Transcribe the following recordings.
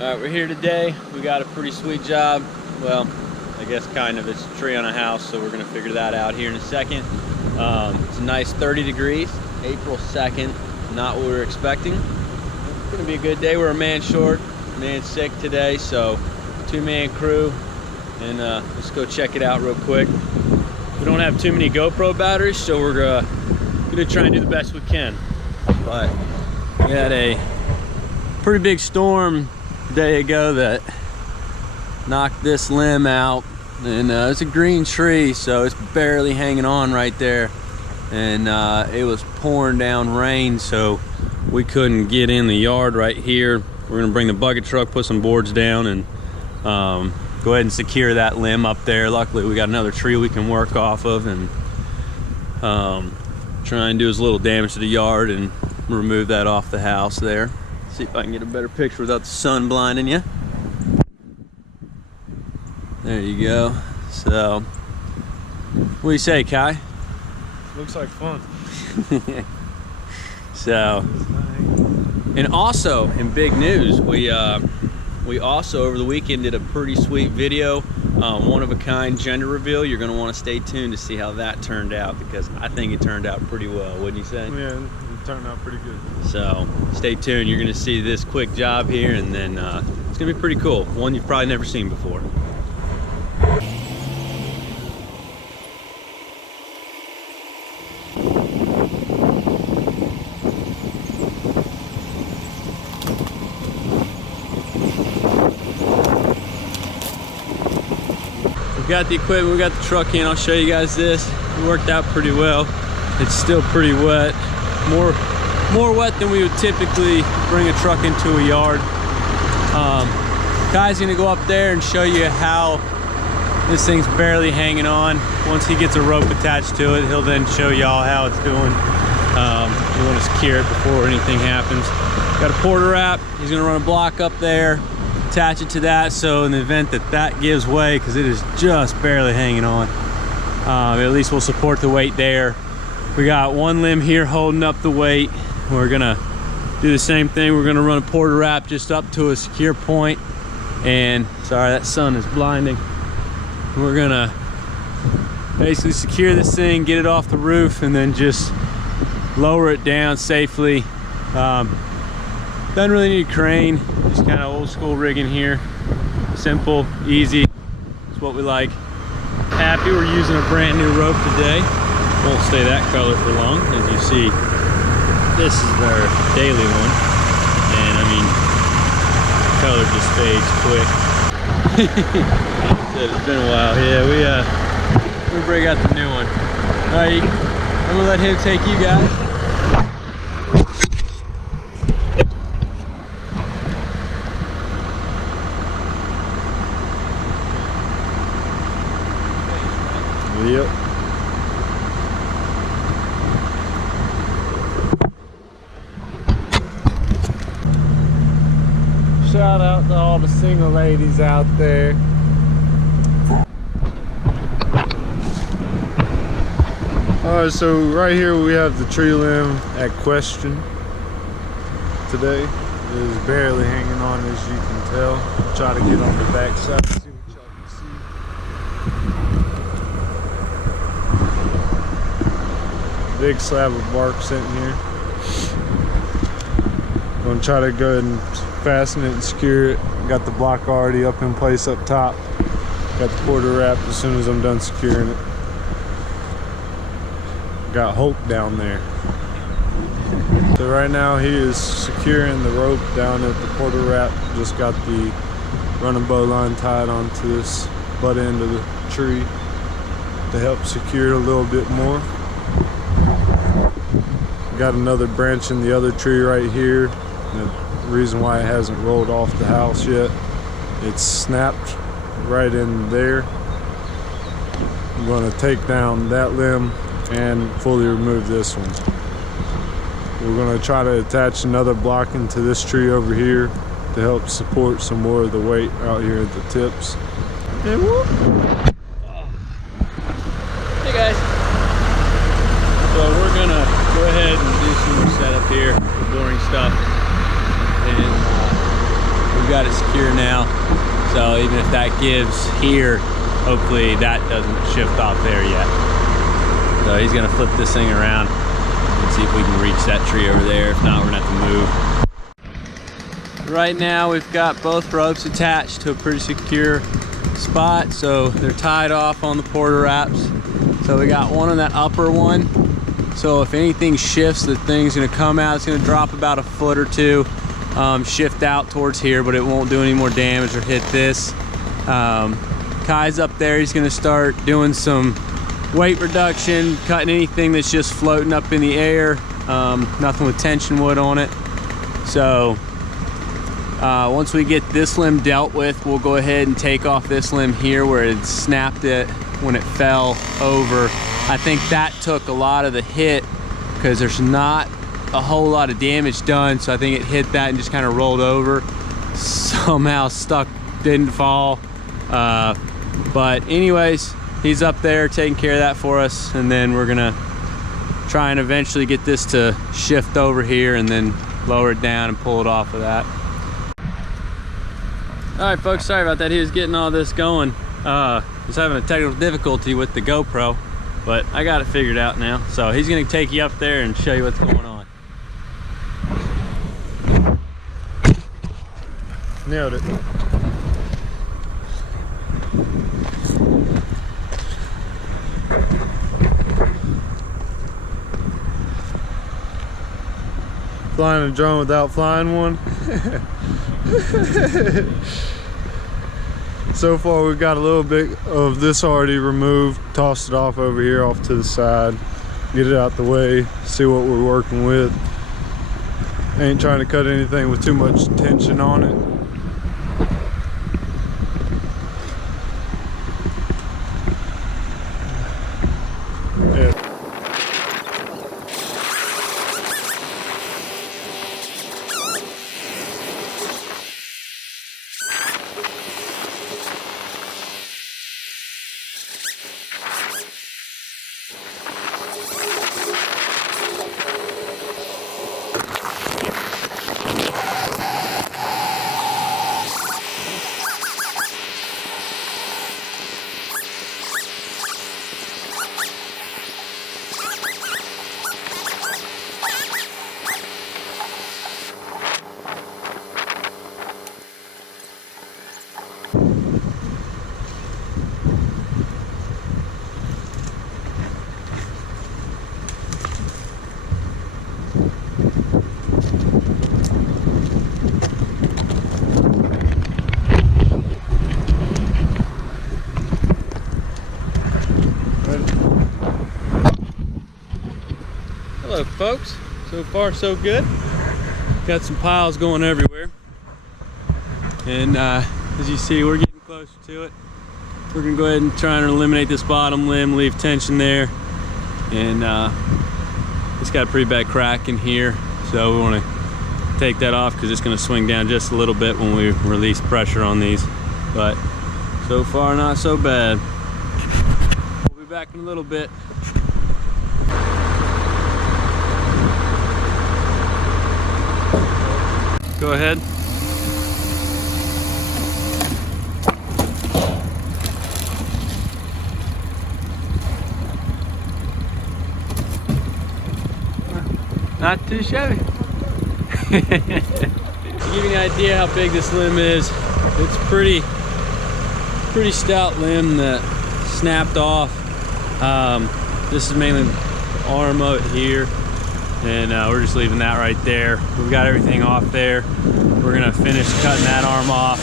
Alright, we're here today. We got a pretty sweet job. Well, I guess kind of. It's a tree on a house, so we're gonna figure that out here in a second. It's a nice 30 degrees, April 2nd, not what we were expecting. It's gonna be a good day. We're a man short, man sick today, so two-man crew, and let's go check it out real quick. We don't have too many GoPro batteries, so we're gonna try and do the best we can. But we had a pretty big storm a day ago that knocked this limb out, and it's a green tree, so it's barely hanging on right there, and it was pouring down rain, so we couldn't get in the yard right here. We're gonna bring the bucket truck, put some boards down, and go ahead and secure that limb up there. Luckily we got another tree we can work off of, and try and do as little damage to the yard and remove that off the house there. See if I can get a better picture without the sun blinding you. There you go. So, what do you say, Kai? Looks like fun. So, and also in big news, we also over the weekend did a pretty sweet video, one of a kind gender reveal. You're going to want to stay tuned to see how that turned out, because I think it turned out pretty well, wouldn't you say? Yeah, it turned out pretty good. So stay tuned. You're going to see this quick job here, and then it's going to be pretty cool. One you've probably never seen before. We got the equipment, we got the truck in. I'll show you guys this. It worked out pretty well. It's still pretty wet. More wet than we would typically bring a truck into a yard. Kai's gonna go up there and show you how this thing's barely hanging on. Once he gets a rope attached to it, he'll then show y'all how it's doing. You want to secure it before anything happens. Got a porter wrap. He's gonna run a block up there, attach it to that, so in the event that that gives way, because it is just barely hanging on, at least we'll support the weight there. We got one limb here holding up the weight. We're gonna do the same thing. We're gonna run a porter wrap just up to a secure point, and sorry, that sun is blinding. We're gonna basically secure this thing, get it off the roof, and then just lower it down safely. Doesn't really need a crane, just kind of old school rigging here. Simple, easy, it's what we like. Happy we're using a brand new rope today. Won't stay that color for long. As you see, this is our daily one, and I mean, color just fades quick. It's been a while. Yeah, we bring out the new one. All right, I'm gonna let him take you guys. Yep. Shout out to all the single ladies out there. Alright, so right here we have the tree limb at question today. It is barely hanging on, as you can tell. I'll try to get on the back side, see what y'all can see. Big slab of bark sitting here. I'm gonna try to go ahead and fasten it and secure it. Got the block already up in place up top. Got the porter wrapped as soon as I'm done securing it. Got Hope down there. So right now he is securing the rope down at the porter wrap. Just got the running bow line tied onto this butt end of the tree to help secure it a little bit more. Got another branch in the other tree right here. The reason why it hasn't rolled off the house yet, it's snapped right in there. I'm going to take down that limb and fully remove this one. We're going to try to attach another block into this tree over here to help support some more of the weight out here at the tips. Hey guys. So we're gonna go ahead and do some more setup here, the boring stuff. And we got it secure now. So even if that gives here, hopefully that doesn't shift off there yet. So he's gonna flip this thing around and see if we can reach that tree over there. If not, we're gonna have to move. Right now we've got both ropes attached to a pretty secure spot, so they're tied off on the porter wraps. So we got one on that upper one, so if anything shifts, the thing's gonna come out. It's gonna drop about a foot or two, shift out towards here, but it won't do any more damage or hit this. Kai's up there. He's gonna start doing some weight reduction, cutting anything that's just floating up in the air, nothing with tension wood on it. So once we get this limb dealt with, we'll go ahead and take off this limb here where it snapped it when it fell over. I think that took a lot of the hit because there's not a whole lot of damage done, so I think it hit that and just kind of rolled over. Somehow stuck, didn't fall. But anyways, he's up there taking care of that for us, and then we're gonna try and eventually get this to shift over here and then lower it down and pull it off of that. All right, folks, sorry about that. He was getting all this going. Was having a technical difficulty with the GoPro, but I got it figured out now. So he's gonna take you up there and show you what's going on. Nailed it. Flying a drone without flying one. So far we've got a little bit of this already removed, tossed it off over here off to the side, get it out the way, see what we're working with. Ain't trying to cut anything with too much tension on it. Hello folks, so far so good. Got some piles going everywhere, and as you see, we're getting closer to it. We're gonna go ahead and try and eliminate this bottom limb, leave tension there, and it's got a pretty bad crack in here, so we want to take that off because it's going to swing down just a little bit when we release pressure on these. But so far not so bad. We'll be back in a little bit. Go ahead. Not too shabby. To give you an idea how big this limb is, it's pretty stout limb that snapped off. This is mainly the arm of it here, and we're just leaving that right there. We've got everything off there. We're gonna finish cutting that arm off.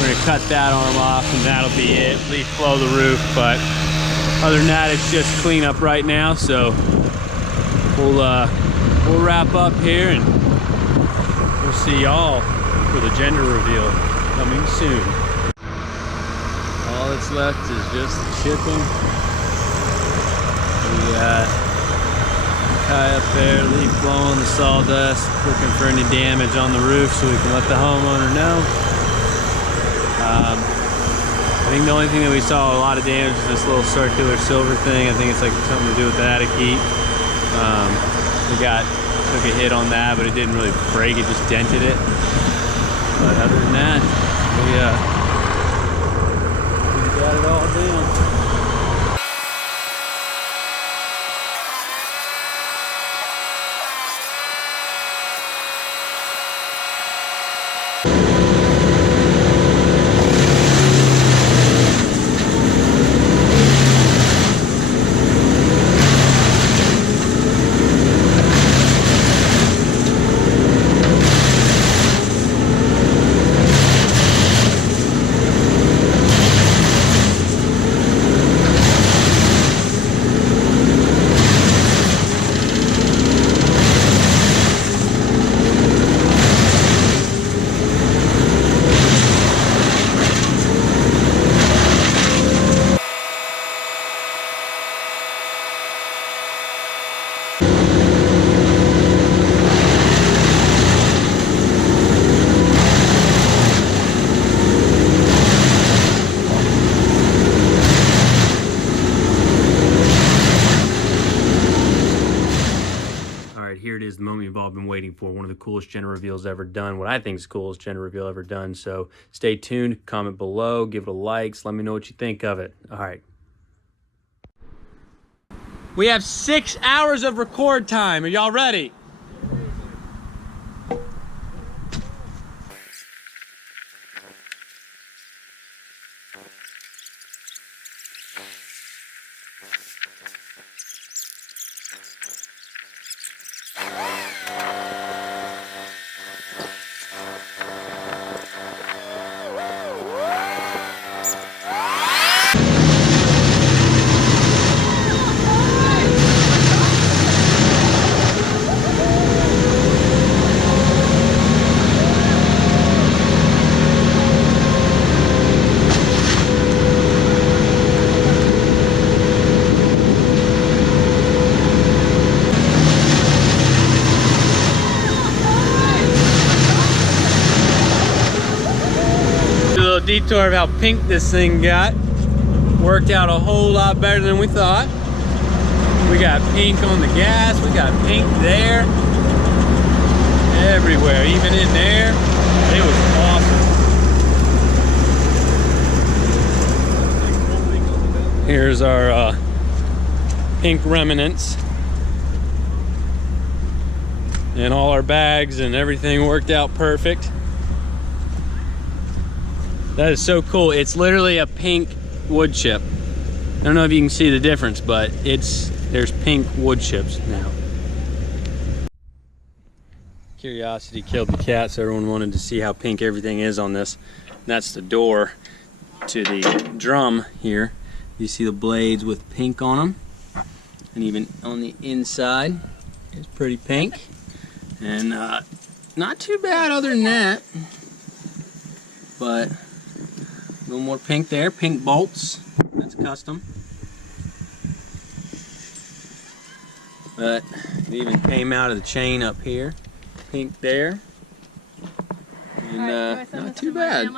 We're gonna cut that arm off, and that'll be it. Leaf flow the roof, but other than that, it's just clean up right now. So we'll wrap up here, and we'll see y'all for the gender reveal coming soon. All that's left is just the chipping. We got Kai up there, leaf blowing the sawdust, looking for any damage on the roof so we can let the homeowner know. I think the only thing that we saw a lot of damage is this little circular silver thing. I think it's like something to do with the attic heat. We took a hit on that, but it didn't really break, it just dented it. But other than that, we got it all down. Here it is, the moment you've all been waiting for. One of the coolest gender reveals ever done. What I think is the coolest gender reveal ever done. So stay tuned, comment below, give it a like, let me know what you think of it. All right. We have 6 hours of record time. Are y'all ready? Detour of how pink this thing got. Worked out a whole lot better than we thought. We got pink on the gas, we got pink there. Everywhere, even in there. It was awesome. Here's our pink remnants. And all our bags and everything worked out perfect. That is so cool. It's literally a pink wood chip. I don't know if you can see the difference, but there's pink wood chips now. Curiosity killed the cat, so everyone wanted to see how pink everything is on this. And that's the door to the drum here. You see the blades with pink on them. And even on the inside, it's pretty pink. And not too bad other than that. But a little more pink there, pink bolts. That's custom. But it even came out of the chain up here. Pink there. And not too bad.